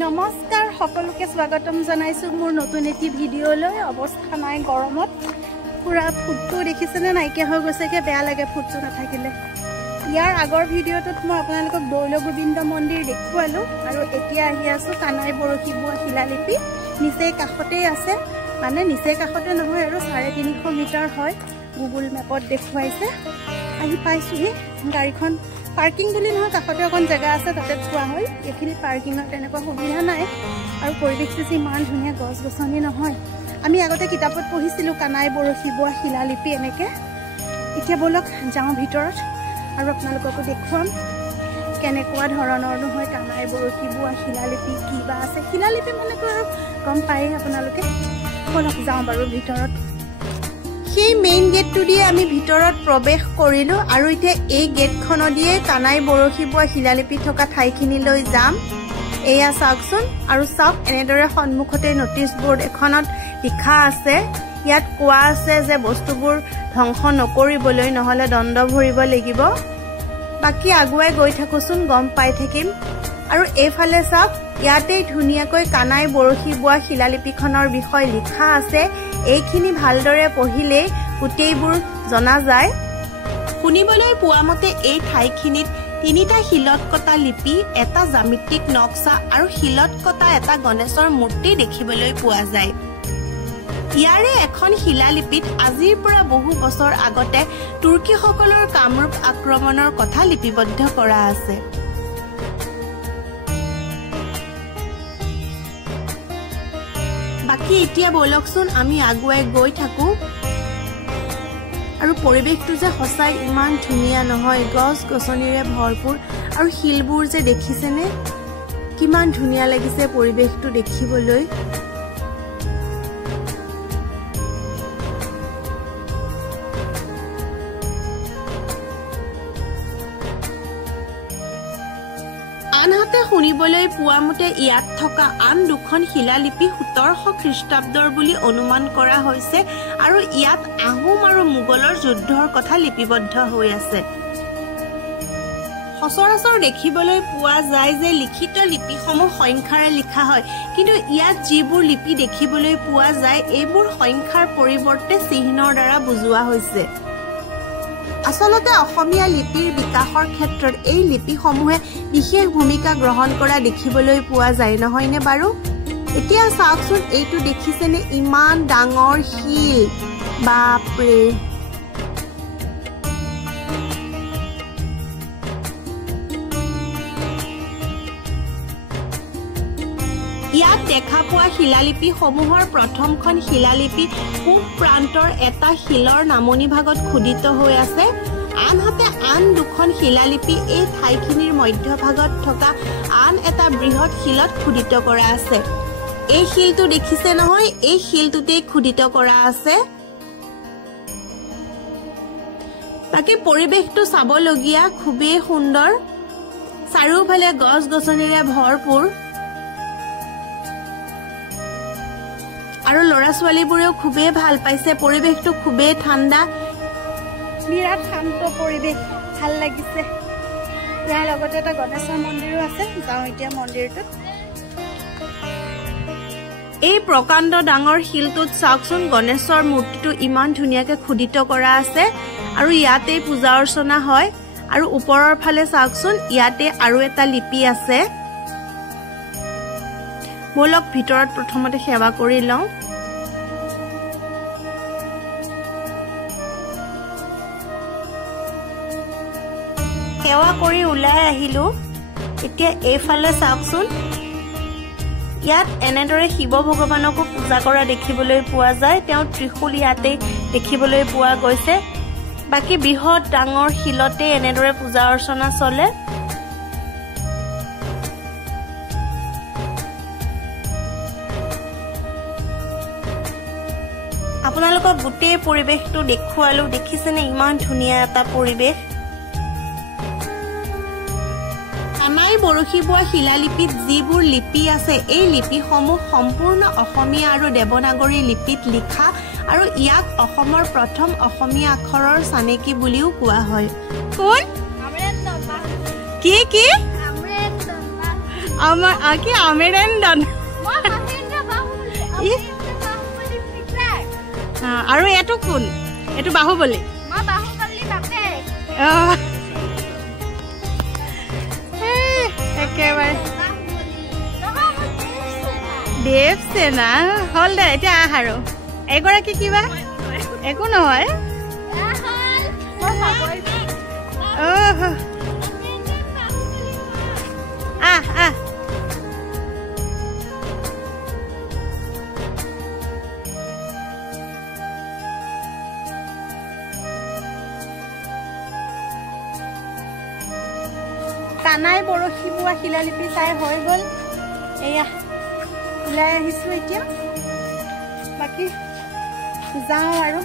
নমস্কাৰ সকলোকে স্বাগতম জনাইছো মোৰ নতুন এটি ভিডিঅ'লৈ অৱস্থা নাই গৰমত পুৰা ফুটটো দেখিছেনে নাইকিয়া হৈ গৈছেকে বেয়া লাগে ফুটটো নাথাকিলে ইয়াৰ আগৰ ভিডিঅ'টোত মই আপোনালোকক দৌল গোবিন্দ মন্দিৰ দেখুৱালো আৰু এতিয়া আহি আছো কানাই বৰশী বোৱা শিলালিপি নিচে কাষতে আছে মানে নিচে কাষতে নহয় আৰু 350 মিটাৰ হয় গুগল মেপত দেখুৱাইছে আহি পাইছোহি গাড়ীখন পাৰ্কিং বুলি নহয় কাষতে অকণ জেগা আছে তাতে থোৱা হয় এইখিনি পাৰ্কিঙৰ তেনেকুৱা সুবিধা নাই আৰু পৰিৱেশটো ইমান ধুনীয়া গছ গছনি নহয় আমি আগতে কিতাপত পঢ়িছিলোঁ কানাই বৰশী বোৱা শিলালিপি এনেকৈ এতিয়া বলক যাওঁ ভিতৰত আৰু আপোনালোককো দেখুৱাম কেনেকুৱা ধৰণৰ নহয় কানাই বৰশী বোৱা শিলালিপি কিবা আছে শিলালিপি মানেতো আৰু গম পায়েই আপোনালোকে বলক যাওঁ বাৰু ভিতৰত সেই মেইন গেটটো দিয়ে আমি ভিতৰত প্ৰৱেশ কৰিলো আৰু এতিয়া এই গেটখন দিয়ে কানাই বৰশী বোৱা শিলালিপি থকা ঠাইখিনিলৈ যাম এয়া চাওকচোন আৰু চাওক এনেদৰে সন্মুখতে নটিচ বোৰ্ড এখনত লিখা আছে ইয়াত কোৱা আছে যে বস্তুবোৰ ধ্বংস নকৰিবলৈ নহলে দণ্ড ভৰিব লাগিব বাকি আগুৱাই গৈ থাকোচোন গম পাই থাকিম আৰু এইফালে চাওক ইয়াতে ধুনীয়াকৈ কানাই বৰশী বোৱা শিলালিপিখনৰ বিষয় লিখা আছে এইখিনি ভালদৰে পঢ়িলে গোটেইবোৰ জনা যায় শুনিবলৈ পোৱা মতে এই ঠাইখিনিত তিনিটা শিলত কটা লিপি এটা জ্যামিতিক নক্সা আৰু শিলত কটা এটা গণেশৰ মূৰ্তি দেখিবলৈ পোৱা যায় ইয়াৰে এখন শিলালিপিত আজিৰ পৰা বহু বছৰ আগতে তুৰ্কীসকলৰ কামৰূপ আক্ৰমণৰ কথা লিপিবদ্ধ কৰা আছে বাকি এতিয়া বলকচোন আমি আগুৱাই গৈ থাকো আৰু পৰিৱেশটো যে সঁচাই ইমান ধুনীয়া নহয় গছ গছনিৰে ভৰপুৰ আৰু শিলবোৰ যে দেখিছেনে কিমান ধুনীয়া লাগিছে পৰিৱেশটো দেখিবলৈ আনহাতে শুনিবলৈ পোৱা মতে ইয়াত থকা আন দুখন শিলালিপি 1700 খ্ৰীষ্টাব্দৰ বুলি অনুমান কৰা হৈছে আৰু ইয়াত আহোম আৰু মোগলৰ যুদ্ধৰ কথা লিপিবদ্ধ হৈ আছে সচৰাচৰ দেখিবলৈ পোৱা যায় যে লিখিত লিপিসমূহ সংখ্যাৰে লিখা হয় কিন্তু ইয়াত যিবোৰ লিপি দেখিবলৈ পোৱা যায় এইবোৰ সংখ্যাৰ পৰিৱৰ্তে চিহ্নৰ দ্বাৰা বুজোৱা হৈছে আসলতে অসমীয়া লিপিৰ বিকাশৰ ক্ষেত্ৰত এই লিপিসমূহে বিশেষ ভূমিকা গ্ৰহণ কৰা দেখিবলৈ পোৱা যায় নহয়নে বাৰু এতিয়া চাওকচোন এইটো দেখিছেনে ইমান ডাঙৰ শিল বাপৰে ইয়াত দেখা পোৱা শিলালিপি সমূহৰ প্ৰথমখন শিলালিপি পূব প্ৰান্তৰ এটা শিলৰ নামনি ভাগত খোদিত হৈ আছে আনহাতে আন দুখন শিলালিপি এই ঠাইখিনিৰ মধ্যভাগত থকা আন এটা বৃহৎ শিলত খোদিত কৰা আছে এই শিলটো দেখিছে নহয় এই শিলটোতেই খোদিত কৰা আছে বাকি পৰিৱেশটো চাবলগীয়া খুবেই সুন্দৰ চাৰিওফালে গছ গছনিৰে ভৰপুৰ আৰু লৰা ছোৱালীবোৰেও খুবেই ভাল পাইছে পৰিৱেশটো খুবেই ঠাণ্ডা বিৰাট শান্ত পৰিৱেশ ভাল লাগিছে ইয়াৰ লগতে এটা গণেশৰ মন্দিৰো আছে যাওঁ এতিয়া মন্দিৰটোত এই প্ৰকাণ্ড ডাঙৰ শিলটোত চাওকচোন গণেশৰ মূৰ্তিটো ইমান ধুনীয়াকৈ খোদিত কৰা আছে আৰু ইয়াতে পূজা অৰ্চনা হয় আৰু ওপৰৰ ফালে চাওকচোন ইয়াতে আৰু এটা লিপি আছে বলক ভিতৰত প্ৰথমতে সেৱা কৰি লওঁ সেৱা কৰি ওলাই আহিলো এতিয়া এইফালে চাওকচোন ইয়াত এনেদৰে শিৱ ভগৱানকো পূজা কৰা দেখিবলৈ পোৱা যায় তেওঁ ত্ৰিশূল ইয়াতে দেখিবলৈ পোৱা গৈছে বাকি বৃহৎ ডাঙৰ শিলতে এনেদৰে পূজা অৰ্চনা চলে আপোনালোকক গোটেই পৰিৱেশটো দেখুৱালো দেখিছেনে ইমান ধুনীয়া এটা পৰিৱেশ কানাই বৰশী বোৱা শিলালিপিত যিবোৰ লিপি আছে এই লিপিসমূহ সম্পূৰ্ণ অসমীয়া আৰু দেৱনাগৰী লিপিত লিখা আৰু ইয়াক অসমৰ প্ৰথম অসমীয়া আখৰৰ চানেকি বুলিও কোৱা হয় কোন কি কি আমাৰ কি আমেৰেন্দন আৰু এইটো কোন এইটো বাহুবলী একেবাৰে দেৱসেনা হ'ল দে এতিয়া আহ আৰু এগৰাকী কিবা একো নহয় আহ আহ কানাই বৰশী বোৱা শিলালিপি চাই হৈ গ'ল এয়া ওলাই আহিছোঁ এতিয়া বাকী যাওঁ আৰু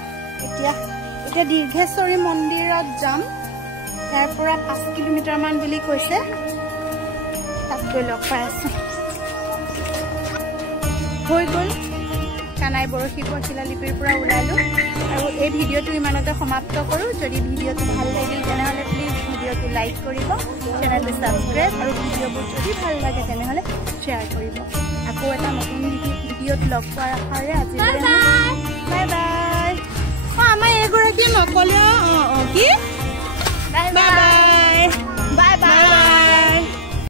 এতিয়া দীৰ্ঘেশ্বৰী মন্দিৰত যাম ইয়াৰ পৰা 5 কিলোমিটাৰমান বুলি কৈছে তাত গৈ লগ পাই আছোঁ হৈ গ'ল কানাই বৰশী বোৱা শিলালিপিৰ পৰা ওলালোঁ আৰু এই ভিডিঅ'টো ইমানতে সমাপ্ত কৰোঁ যদি ভিডিঅ'টো ভাল লাগিল তেনেহ'লে প্লিজ ভিডিঅ'টো লাইক কৰিব চেনেলটো ছাবস্ক্ৰাইব আৰু ভিডিঅ'বোৰ যদি ভাল লাগে তেনেহ'লে শ্বেয়াৰ কৰিব আকৌ এটা নতুন ভিডিঅ'ত লগ পোৱাৰ আশাৰে আজি বাই বাই আমাৰ এগৰাকী নকলে কি